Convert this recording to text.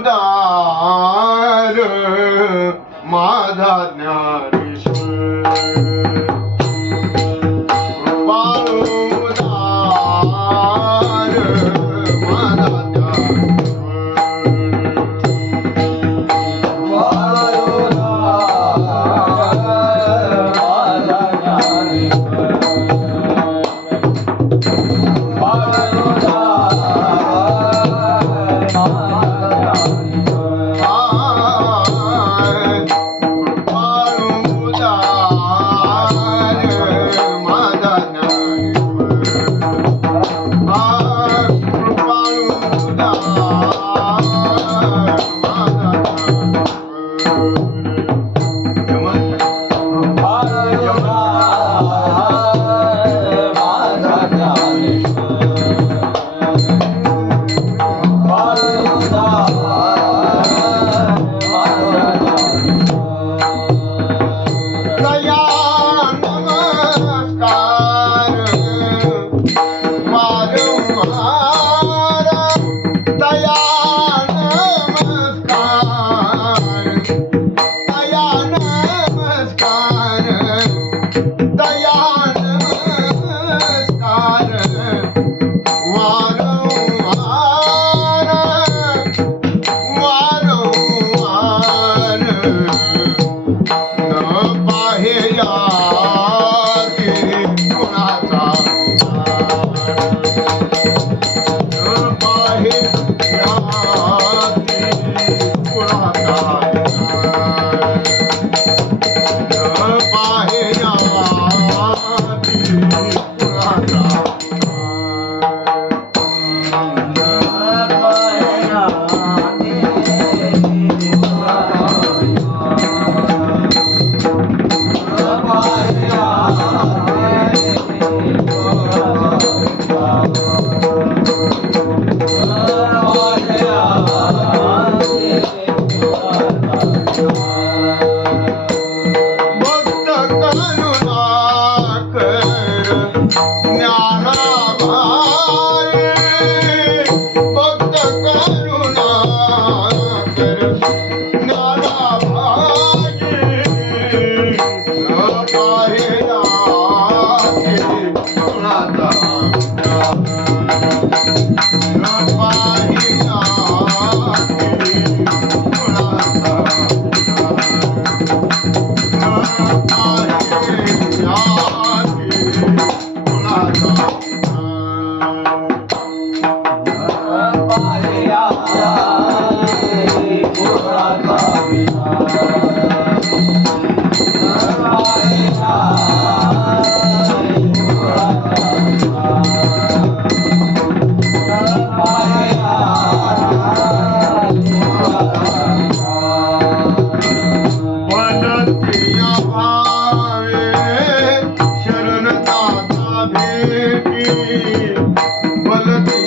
ಉದಾರು ಮಾಧಾನ್ಯ Thank you. की बलती